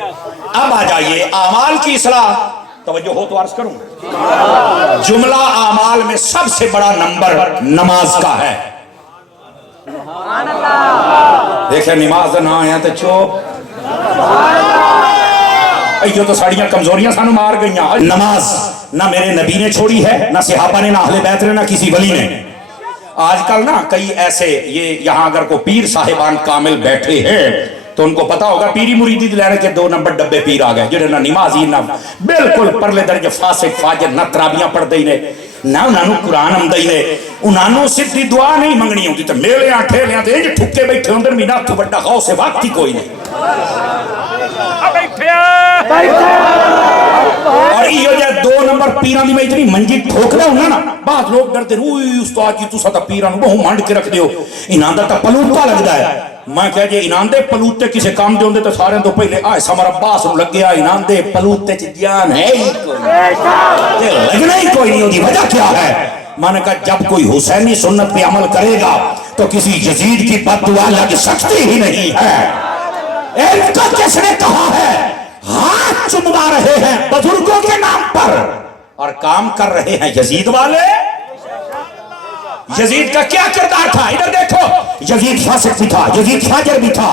اب آ جائیے اعمال کی اصلاح. توجہ ہو تو عرض کروں. جملہ اعمال میں سب سے بڑا نمبر نماز کا ہے. دیکھیں نماز نہ آیا تو چوپ. یہ تو ساڑیاں کمزوریاں سانو مار گئیاں. نماز نہ میرے نبی نے چھوڑی ہے، نہ صحابہ نے، نہ اہل بیت نے، نہ کسی ولی نے. آج کل نا کئی ایسے یہ یہاں اگر کو پیر صاحبان کامل بیٹھے ہیں تو ان کو پتا ہوگا پیری مریدی لینے کے 2 نمبر ڈبے پیر آ گئے جنہیں نہ نمازی نہ بالکل پرلے درجے فاسق فاجر نہ ترابیاں پڑھ دئی نے نہ انہوں قرآن ہم دئی نے. انہوں صرف دعا نہیں منگنی ہوتی تو میلے آٹھے لیاں تے انج ٹھکے بیٹھے ہوندر مینا تو بڑا غوث وقت ہی کوئی نہیں. اور یہ جو 2 نمبر پیران دی میں اتنی منجی ٹھوک رہا ہوں نا بعض لوگ ڈرتے روئی استاد جی تو ستا پیران بہو مانڈ کے رکھ دیو انہاں دا تا پلوٹا لگ دا ہے. میں کہا جے انہاں دے پلوٹے کسے کام دے ہوندے تو سارے تو پہلے آئے سمر عباس لگ گیا انہاں دے پلوٹے چ جان ہے ہی کوئی لگنا ہی کوئی نہیں ہوتی. وجہ کیا ہے؟ میں نے کہا جب کوئی حسینی سنت پہ عمل کرے گا تو کسی یزید کی بد دعا لگ سکتی ہی نہیں ہے. ایک تو کس نے کہا ہے ہاتھ چموا رہے ہیں بزرگوں کے نام پر اور کام کر رہے ہیں یزید والے. یزید کا کیا کردار تھا؟ ادھر دیکھو. یزید فاسق بھی تھا، یزید فاجر بھی تھا،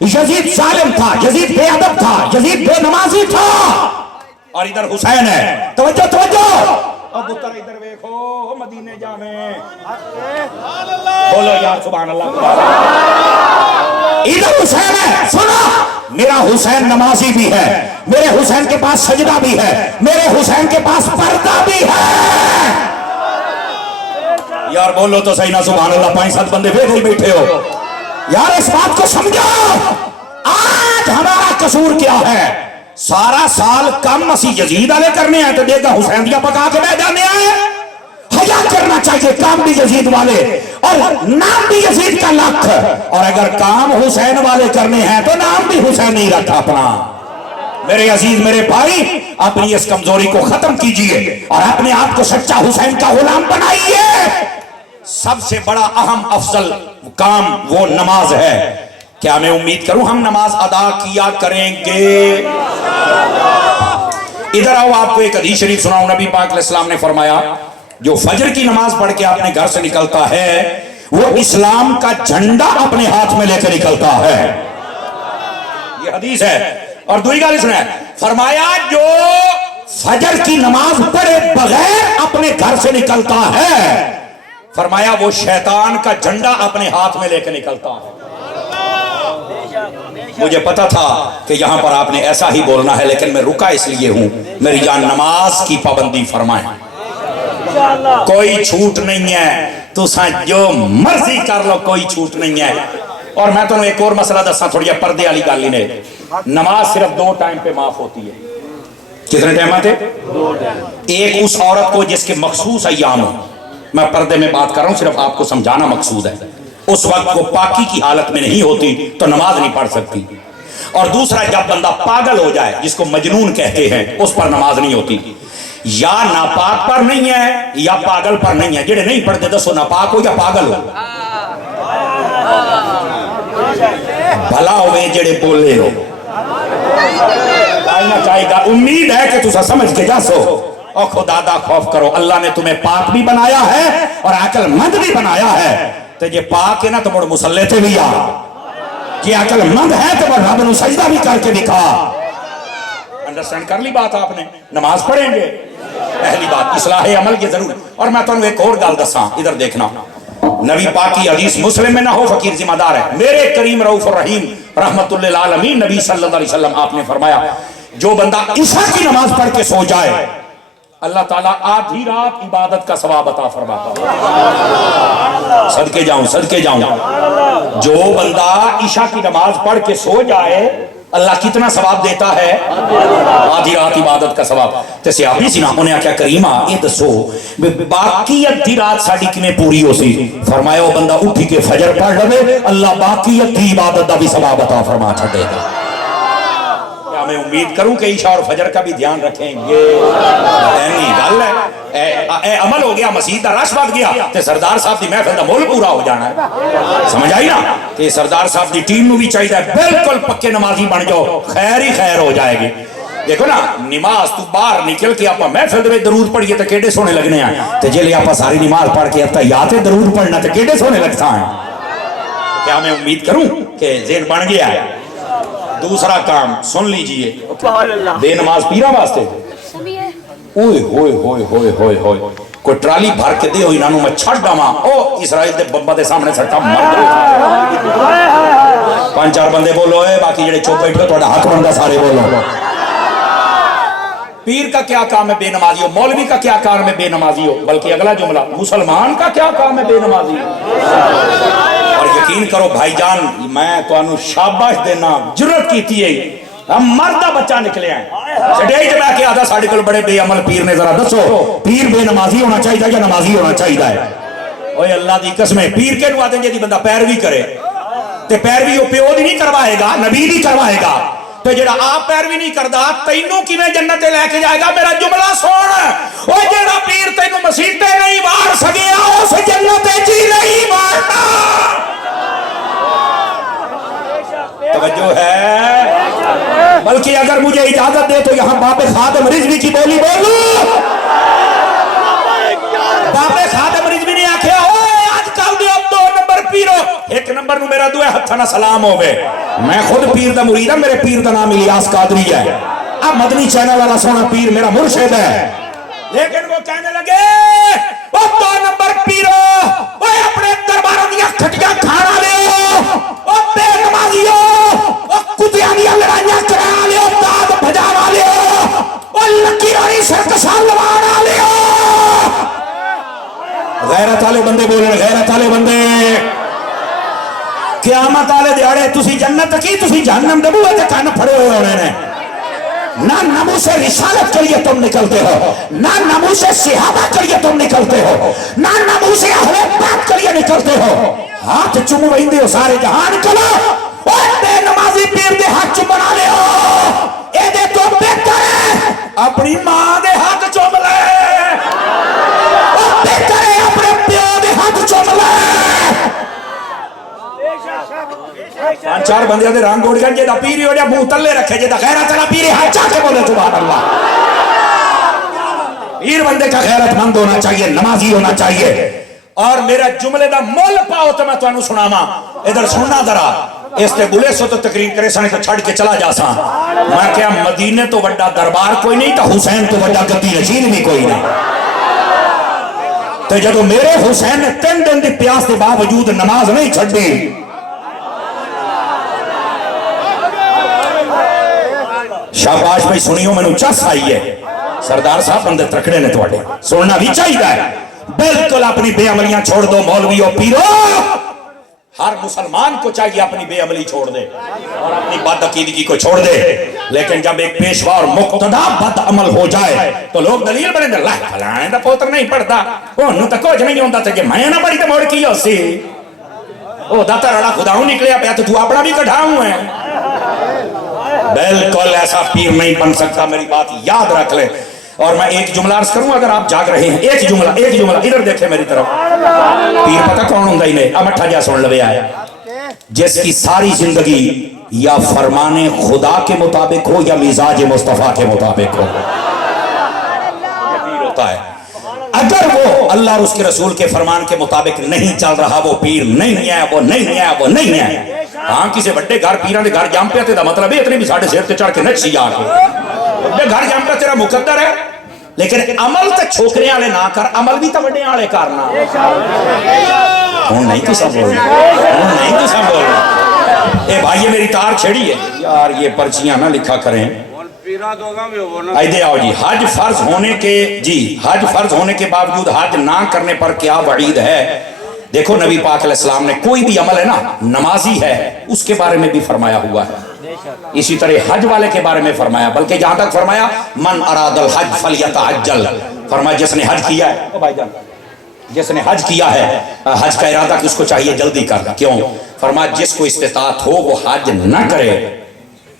یزید ظالم تھا، یزید بے ادب تھا، یزید بے نمازی تھا. اور ادھر حسین ہے. توجہ توجہ. اب اتر ادھر دیکھو مدینے جامع بولو یار سبحان اللہ. ادھر حسین ہے. سنو میرا حسین نمازی بھی ہے، میرے حسین کے پاس سجدہ بھی ہے، میرے حسین کے پاس پردہ بھی ہے. یار بولو تو صحیح نا سبحان اللہ. 5-7 بندے پھر بیٹھے ہو یار اس بات کو سمجھو. آج ہمارا قصور کیا ہے؟ سارا سال کم مسیح یزید والے کرنے ہیں تو دیکھا حسین دیا پکا کے بہ جانے آئے. حیا کرنا چاہیے. کام بھی یزید والے اور نام بھی یزید کا لکھ. اور اگر کام حسین والے کرنے ہیں تو نام بھی حسین نہیں رکھا اپنا. میرے عزیز میرے بھائی اپنی اس کمزوری کو ختم کیجئے اور اپنے آپ کو سچا حسین کا غلام بنائیے. سب سے بڑا اہم افضل کام وہ نماز ہے. کیا میں امید کروں ہم نماز ادا کیا کریں گے؟ ادھر آؤ آپ کو ایک حدیث شریف سناؤں. نبی پاک علیہ السلام نے فرمایا جو فجر کی نماز پڑھ کے اپنے گھر سے نکلتا ہے وہ اسلام کا جھنڈا اپنے ہاتھ میں لے کے نکلتا ہے. یہ حدیث ہے. اور دوسری گل سنا ہے فرمایا جو فجر کی نماز پڑھے بغیر اپنے گھر سے نکلتا ہے فرمایا وہ شیطان کا جھنڈا اپنے ہاتھ میں لے کے نکلتا ہے. مجھے پتا تھا کہ یہاں پر آپ نے ایسا ہی بولنا ہے لیکن میں رکا اس لیے ہوں میری جان نماز کی پابندی فرمائیں. کوئی چھوٹ نہیں ہے تو جو مرضی کر لو کوئی چھوٹ نہیں ہے. اور میں تمہیں ایک اور مسئلہ دسا تھوڑی پردے والی گل ہی نے. نماز صرف 2 ٹائم پہ معاف ہوتی ہے. کتنے ٹائم آتے؟ 2 ٹائم. ایک اس عورت کو جس کے مخصوص ایام ہو. میں پردے میں بات کر رہا ہوں صرف آپ کو سمجھانا مقصود ہے. اس وقت وہ پاکی کی حالت میں نہیں ہوتی تو نماز نہیں پڑھ سکتی. اور دوسرا جب بندہ پاگل ہو جائے جس کو مجنون کہتے ہیں اس پر نماز نہیں ہوتی. یا ناپاک پر نہیں ہے یا پاگل پر نہیں ہے. جڑے نہیں پڑھتے دسو ناپاک ہو یا پاگل ہو؟ بھلا ہوئے جڑے بولے ہو. چاہیے گا امید ہے کہ تسا سمجھ کے جا سو. اور خدا دا خوف کرو. اللہ نے تمہیں پاک بھی بنایا ہے اور عقل مند بھی بنایا ہے. تو یہ پاک ہے نا تو مڑ مسلح تے بھی آ. یہ عقل مند ہے تو مڑ رب نو سجدہ بھی کر کے دکھا. انڈرسٹینڈ کر لی بات آپ نے؟ نماز پڑھیں گے پہلی بات اصلاح عمل کی ضرور. اور میں تمہیں ایک اور گل دساں ادھر دیکھنا. نبی پاک کی حدیث مسلم میں نہ ہو فقیر ذمہ دار ہے. میرے کریم رؤوف الرحیم رحمت للعالمین نبی صلی اللہ علیہ وسلم آپ نے فرمایا جو بندہ عشاء کی نماز پڑھ کے سو جائے اللہ تعالیٰ آدھی رات عبادت کا ثواب عطا فرماتا ہے. صدقے جاؤں صدقے جاؤں. جو بندہ عشاء کی نماز پڑھ کے سو جائے اللہ کتنا ثواب دیتا ہے؟ آدھی رات عبادت کا ثواب. تے صحابی سی نا انہیں کیا کریمہ یہ دسو باقی ادھی رات ساڑی کنے پوری ہو سی؟ فرمایا وہ بندہ اٹھی کے فجر پڑھ لے اللہ باقی ادھی عبادت دا بھی ثواب عطا فرما چھڑے گا. میں امید کروں کہ عشاء اور فجر کا بھی دھیان رکھیں گے. اے عمل ہو گیا, مسیح دا رش بد گیا تے سردار صاحب دی محفل دا مول پورا ہو جانا ہے. سمجھ آئی نا؟ تے سردار صاحب دی ٹیم نو بھی چاہیے بالکل پکے نمازی بن جاؤ, خیر ہی خیر ہو جائے گی. دیکھو نا, نماز تو باہر نکل کے آپ محفل دے درود پڑھیے تو کیڑے سونے لگنے ہیں, تے جے لے آپ ساری نماز پڑھ کے اتحیات درود پڑھنا تو کیڑے سونے لگتا ہے. کیا میں امید کروں کہ ذہن بن گیا ہے؟ دوسرا کام سن لیجئے, بے نماز پیرا واسطے اوئے ہوئے ہوئے ہوئے ہوئے ہوئے کوئی ٹرالی بھر کے دے ہوئی نانو میں چھڑ ڈاواں, او اسرائیل دے بمبا دے سامنے سٹا مر دے. 5-4 بندے بولو اے, باقی جڑے چپ بیٹھے تہاڈا حق بندا سارے بولو. پیر کا کیا کام ہے بے نمازی ہو, مولوی کا کیا کام ہے بے نمازی ہو, بلکہ اگلا جملہ مسلمان کا کیا کام ہے بے نمازی ہو. اور یقین کرو بھائی جان, میں تو انو شاباش دینا, جرت کیتی ہے, ہم مردہ بچہ نکلے ہیں. سٹیج میں کہ آدھا ساڑھے کل بڑے بے عمل پیر نے ذرا دسو, پیر بے نمازی ہونا چاہیے یا نمازی ہونا چاہیے؟ اوہ اللہ دی قسم ہے, پیر کے نو آدھیں جی بندہ پیروی کرے تے پیروی او پیو دی نہیں کروائے گا, نبی دی کروائے گا. تو جڑا آپ پیروی نہیں کردا تینوں کیویں جنت لے کے جائے گا؟ میرا جملہ سن, او جڑا پیر تینوں مسیتے نہیں وار سکیا اس جنت جی نہیں وارنا. توجہ ہے؟ بلکہ اگر مجھے اجازت دے تو یہاں باب خادم رضوی کی بولی بولو. باب خادم رضوی نے آکھیا اوے آج کل دے اب 2 نمبر پیرو, 1 نمبر نو میرا دوے ہتھاں نال سلام ہوے. میں خود پیر دا مرید ہاں, میرے پیر دا نام الیاس قادری ہے. اب مدنی چینل والا سونا پیر میرا مرشد ہے. لیکن وہ کہنے لگے او 2 نمبر پیرو, اوے اپنے درباروں دیاں کھٹیاں کھانا لیو, او بے نمازیو, او کتیاں دیاں لڑائیاں کرا لیو, داد بھجاوا لیو, او لکیرانی سرکشاں لوانا لیو. غیرت والے بندے بولے, غیرت والے بندے. قیامت والے دیہڑے تسی جنت کی تسی جہنم دے بوئے تے کن پھڑے ہوئے ہونے نے. نہ ناموس رسالت کے لیے تم نکلتے ہو, نہ ناموس صحابہ کے لیے تم نکلتے ہو, نہ ناموس اہل بیت کے لیے نکلتے ہو. ہاتھ چومو ویندے ہو سارے جہان کلو, اوے بے نمازی پیر دے ہاتھ چومنا لے ہو, اے دے تو بہتر ہے اپنی ماں دے ہاتھ چوم لے, او بہتر ہے اپنے پیو دے ہاتھ چوم لے. 5-4 بندیاں دے رنگ اڑ گئے, جے دا پیری ہو جا منہ تلے رکھے, جے دا غیرت والا پیری ہاتھ چاہ کے بولے سبحان اللہ. پیر بندے کا غیرت مند ہونا چاہیے, نمازی ہونا چاہیے. اور میرا جملے دا مول پاؤ تو میں تو انو سناما, ادھر سننا ذرا. اس تے بلے سو تو تقریر کرے سانے تو چھڑ کے چلا جا سا. میں کہا مدینے تو وڈا دربار کوئی نہیں, تو حسین تو وڈا گدی نشین بھی کوئی نہیں. تو جدو میرے حسین نے 3 دن دی پیاس دے باوجود نماز نہیں چھڑی, شاباش بھائی سنیو, میں نو چس آئی ہے. سردار صاحب بندے ترکڑے نے توڑے, سننا بھی چاہیے ہے. بالکل اپنی بے عملیاں چھوڑ دو مولوی و پیرو. ہر مسلمان کو چاہیے اپنی بے عملی چھوڑ دے اور اپنی بد عقیدگی کو چھوڑ دے. لیکن جب ایک پیشوا اور مقتدا بد عمل ہو جائے تو لوگ دلیل بنے دے, لائے فلانے دا پوتر نہیں پڑھتا, انہوں تک کچھ نہیں ہوتا تھا کہ میں نہ پڑھی تو موڑ کی ہو سی, او داتا رڑا خداؤں نکلیا پیا تو اپنا بھی کٹھاؤں ہے. بالکل ایسا پیر نہیں بن سکتا, میری بات یاد رکھ لے. اور میں ایک جملہ عرض کروں اگر آپ جاگ رہے ہیں, ایک جملہ ادھر دیکھیں میری طرف. پیر پتہ کون ہوں گا انہیں, اب اٹھا جا سن لوے آیا, جس کی ساری زندگی یا فرمان خدا کے مطابق ہو یا مزاج مصطفیٰ کے مطابق ہو. پیر ہوتا ہے. اگر وہ اللہ اور اس کے رسول کے فرمان کے مطابق نہیں چل رہا, وہ پیر نہیں ہے, وہ نہیں ہے, وہ نہیں ہے. ہاں کسی بڑے گھر پیران دے گھر جام پہ آتے دا مطلب ہے اتنے بھی ساڑھے سیر تے چڑھ کے نچ سی آ کے بڑے گھر جام پہ تیرا مقدر ہے. لیکن عمل تے چھوکرے آلے نہ کر, عمل بھی تا بڑے آلے کرنا. ہوں نہیں تو سب بول رہے. اے بھائی یہ میری تار چھڑی ہے یار, یہ پرچیاں نہ لکھا کریں. ایدے آؤ جی, حج فرض ہونے کے باوجود حج نہ کرنے پر کیا وعید ہے. دیکھو نبی پاک علیہ السلام نے کوئی بھی عمل ہے نا, نمازی ہے اس کے بارے میں بھی فرمایا ہوا ہے, اسی طرح حج والے کے بارے میں فرمایا. بلکہ جہاں تک فرمایا من اراد الحج فلیتعجل, فرمایا جس نے حج کیا ہے, جس نے حج کیا ہے حج کا ارادہ کہ اس کو چاہیے جلدی کر. کیوں؟ فرمایا جس کو استطاعت ہو وہ حج نہ کرے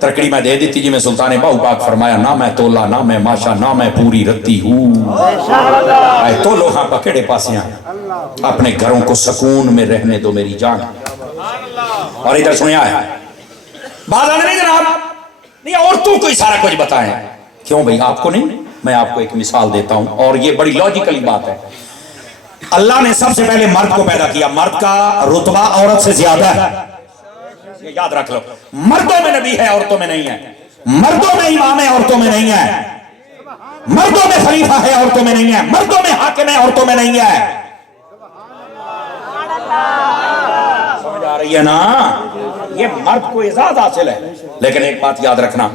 ترکڑی میں دے دیتی جی میں سلطان باہو پاک فرمایا نہ میں تولا نہ میں ماشا نہ میں پوری رتی ہوں اے تو لوہاں پکڑے پاسیاں اپنے گھروں کو سکون میں رہنے دو میری جان. اور ادھر سنیا ہے بات آنے نہیں جناب نہیں عورتوں کو ہی سارا کچھ بتائیں. کیوں بھئی آپ کو نہیں؟ میں آپ کو ایک مثال دیتا ہوں اور یہ بڑی لاجیکلی بات ہے. اللہ نے سب سے پہلے مرد کو پیدا کیا. مرد کا رتبہ عورت سے زیادہ ہے, یہ یاد رکھ لو. مردوں میں نبی ہے عورتوں میں نہیں ہے, مردوں میں امام ہے عورتوں میں نہیں ہے, مردوں میں خلیفہ ہے عورتوں میں نہیں ہے, مردوں میں حاکم ہے عورتوں میں نہیں ہے. سمجھ آ رہی ہے نا؟ یہ مرد کو اعزاز حاصل ہے. لیکن ایک بات یاد رکھنا,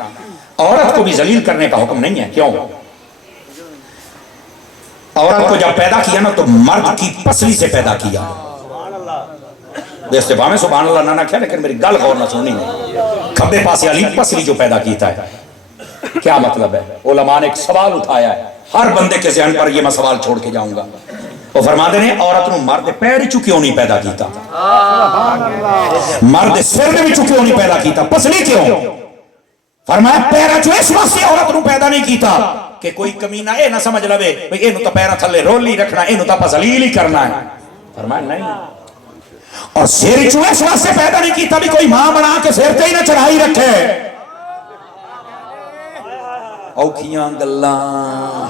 عورت کو بھی ذلیل کرنے کا حکم نہیں ہے. کیوں؟ عورت کو جب پیدا کیا نا تو مرد کی پسلی سے پیدا کیا. استفا میں سبحان اللہ نہ کیا, لیکن میری گل غور نہ سننی نہیں. کھبے پاسے علی پسلی جو پیدا کیتا ہے کیا مطلب ہے؟ علماء نے ایک سوال اٹھایا ہے, ہر بندے کے ذہن پر یہ میں سوال چھوڑ کے جاؤں گا. وہ فرماتے ہیں عورت نو مرد پیر چو کیوں نہیں پیدا کیتا, مرد سر میں بھی چو کیوں نہیں پیدا کیتا, پسلی کیوں؟ فرمایا پیرا چو اس واسطے عورت نو پیدا نہیں کیتا کہ کوئی کمینہ اے نہ سمجھ لوے بھئی اے نو تا پیرا تھلے رولی رکھنا, اے نو تا پا ذلیل ہی کرنا ہے. فرمایا نہیں. اور سر چو اس واسطے پیدا نہیں کیتا بھی کوئی ماں بنا کے سر تے ہی نہ چڑھائی رکھے. اوکھیاں گلاں.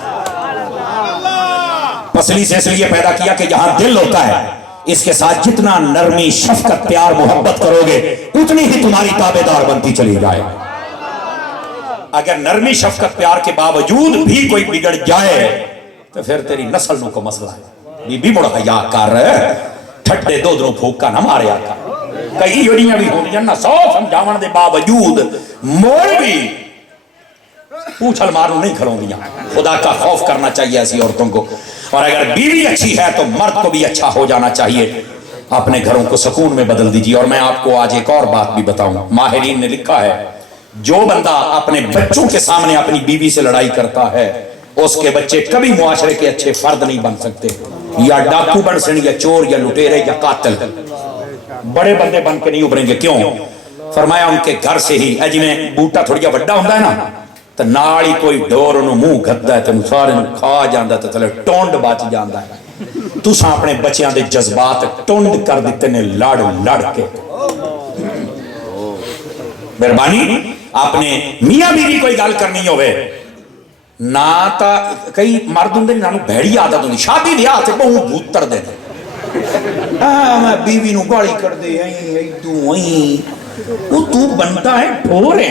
پسلی سے اس لیے پیدا کیا کہ جہاں دل ہوتا ہے اس کے ساتھ جتنا نرمی شفقت پیار محبت کرو گے اتنی ہی تمہاری تابعدار بنتی چلی جائے. اگر نرمی شفقت پیار کے باوجود بھی کوئی بگڑ جائے تو پھر تیری نسل نو کو مسئلہ ہے. بی بی مڑا حیا کر ٹھٹے دو دنوں پھوکا نہ مارے آکا. کئی یڑیاں بھی ہوندی ہیں نا 100 سمجھاون دے باوجود موڑ بھی پوچھل ماروں نہیں کھڑوں دیاں. خدا کا خوف کرنا چاہیے ایسی عورتوں کو. اور اگر بیوی اچھی ہے تو مرد کو بھی اچھا ہو جانا چاہیے. اپنے گھروں کو سکون میں بدل دیجیے. اور میں آپ کو آج ایک اور بات بھی بتاؤں. ماہرین نے لکھا ہے جو بندہ اپنے بچوں کے سامنے اپنی بیوی سے لڑائی کرتا ہے اس کے بچے کبھی معاشرے کے اچھے فرد نہیں بن سکتے. یا ڈاکو بن سن, یا چور, یا لٹیرے, یا قاتل. بڑے بندے بن کے نہیں ابھریں گے. کیوں؟ فرمایا ان کے گھر سے ہی اجی میں بوٹا تھوڑی جا بڑا ہوندہ ہے نا تو ناڑی کوئی ڈور انہوں منہ گھدہ ہے تو سارے انہوں کھا جاندہ تو تلے ٹونڈ باچ جاندہ ہے. تو ساں اپنے بچیاں دے جذبات ٹونڈ کر دیتے نے لڑ لڑ کے. مہربانی اپنے میاں بیوی کوئی گل کرنی ہوئے نہ تا کئی مرد ہوں دے نانو بھیڑی عادت ہوں شادی دیا آتے بہوں بھوتر دے میں بیوی نو گاڑی کر دے وہ تو بنتا ہے ٹھورے.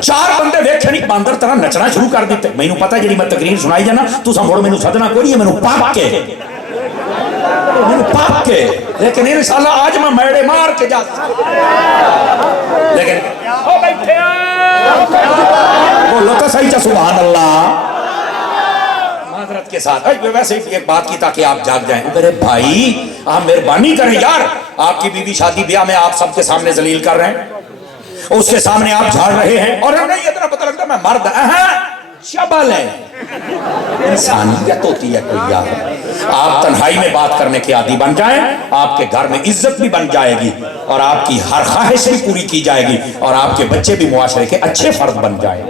4 بندے ویکھے نہیں باندر طرح نچنا شروع کر دیتے. میں نو پتا جڑی میں تقریر سنائی جانا تو سامبھوڑ میں نو صدنا کوئی نہیں ہے, میں نو پاک کے لیکن انشاءاللہ آج میں میڑے مار کے جا لیکن بولو تو صحیح چا سبحان اللہ معذرت کے ساتھ. ویسے ہی ایک بات کی تاکہ آپ جاگ جائیں. میرے بھائی آپ مہربانی کریں یار, آپ کی بیوی شادی بیاہ میں آپ سب کے سامنے ذلیل کر رہے ہیں, اس کے سامنے آپ جھاڑ رہے ہیں اور نہیں اتنا پتہ لگتا میں مرد شبل ہے. انسانیت ہوتی ہے کوئی یار. آپ تنہائی میں بات کرنے کے عادی بن جائیں, آپ کے گھر میں عزت بھی بن جائے گی اور آپ کی ہر خواہش بھی پوری کی جائے گی اور آپ کے بچے بھی معاشرے کے اچھے فرد بن جائیں.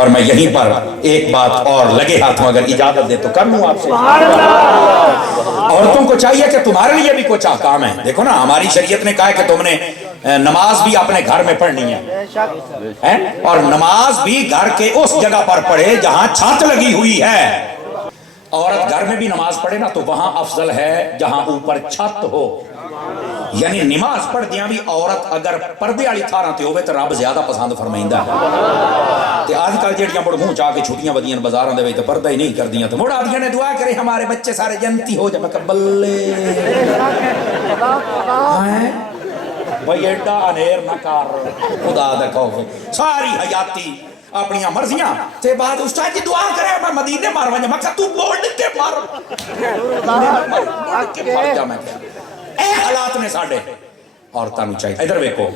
اور میں یہیں پر ایک بات اور لگے ہاتھوں اگر اجازت دے تو کر لوں آپ سے. عورتوں کو چاہیے کہ تمہارے لیے بھی کچھ احکام ہے. دیکھو نا ہماری شریعت نے کہا ہے کہ تم نے نماز بھی اپنے گھر میں پڑھنی ہے اور نماز بھی گھر کے اس جگہ پر پڑھے جہاں چھت لگی ہوئی ہے. عورت گھر میں بھی نماز پڑھے نا تو وہاں افضل ہے جہاں اوپر چھت ہو. یعنی نماز پڑھ دیاں بھی عورت اگر پردے والی تھاراں تے ہوے تے رب زیادہ پسند فرمائندا ہے. تے آج کل جڑیاں مڑ منہ چا کے چھٹیاں ودیاں بازاراں دے وچ تے پردہ ہی نہیں کردیاں تے مڑ آدیاں نے دعا کرے ہمارے بچے سارے جنتی ہو جائے. میں کہ بلے بھئی ایڈا انیر نہ کر خدا دا خوف. ساری حیاتی اپنی مرضیاں تے بعد استاد جی دعا کرے میں مدینے مار ونجا. میں کہ تو بولڈ کے مار جا. میں اے حالات نے ساڈے عورتاں نوں چاہیے. ادھر ویکھو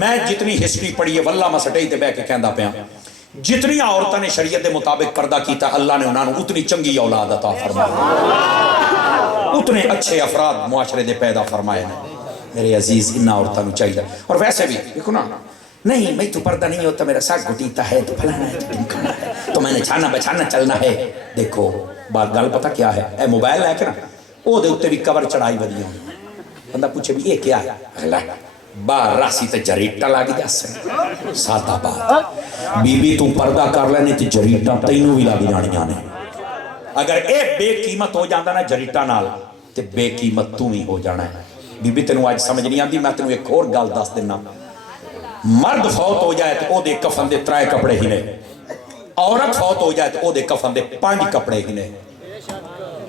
میں جتنی ہسٹری پڑھی ہے واللہ میں سٹئی تے بیٹھ کے کہندا پیا جتنی عورتاں نے شریعت دے مطابق پردہ کیتا اللہ نے انہاں نوں اتنی چنگی اولاد عطا فرمائی, اتنے اچھے افراد معاشرے دے پیدا فرمائے نے. میرے عزیز انہاں عورتاں نوں چاہیے. اور ویسے بھی دیکھو نا نہیں میں تو پردہ نہیں ہوتا، میرا ساگ گٹیتا ہے تو پھلانا ہے تو ٹمکانا ہے تو میں نے چھانا بچانا چلنا ہے. دیکھو بات گل پتہ کیا ہے، اے موبائل ہے کہ نا وہ دے اتنے بھی کور چڑھائی ودی ہوں. بندہ پوچھے بھی یہ کیا ہے، اگلا باہر راسی تے جریٹا لگ جا سکے. سادہ بات بی بی تو پردہ کر لینے تے جریٹا تینوں بھی لگ جانیاں نے. اگر اے بے قیمت ہو جاندہ نا جریٹا نال تے بے قیمت تو ہی ہو جانا ہے. بی بی تینوں آج سمجھ نہیں آندی، میں تینوں ایک اور گل دس دینا. مرد فوت ہو جائے تو او دے کفن دے 3 کپڑے ہی نے، عورت فوت ہو جائے تو او دے کفن دے 5 کپڑے ہی نے.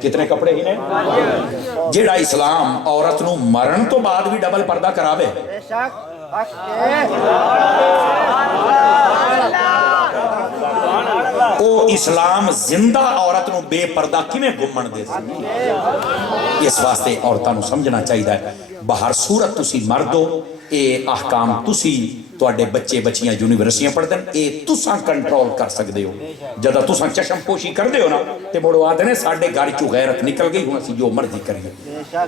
کتنے کپڑے ہی نے؟ جیڑا اسلام عورت نو مرن تو بعد بھی ڈبل پردہ کراوے، او اسلام زندہ عورت نو بے پردہ کیویں گھمن دے سی؟ اس واسطے عورتاں نو سمجھنا چاہیے باہر صورت تسی مردو، اے احکام تسی تواڈے بچے بچیاں یونیورسٹیاں پڑھ دیں، اے تساں کنٹرول کر سکدے ہو. جدہ تساں چشم پوشی کر دے ہو نا تے مڑو آدھے نے ساڈے گھر چوں غیرت نکل گئی، ہن اسی جو مرضی کریے.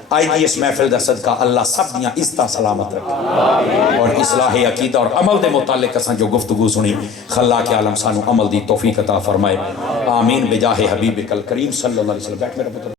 آئی دی اس محفل دا صدقہ اللہ سب دیاں عزتاں سلامت رکھے اور اصلاح عقیدہ اور عمل دے متعلق اساں جو گفتگو سنی، خلاق عالم سانو عمل دی توفیق عطا فرمائے. آمین بجاہ حبیبک الکریم صلی اللہ علیہ وسلم. بیٹھ میرا پتر.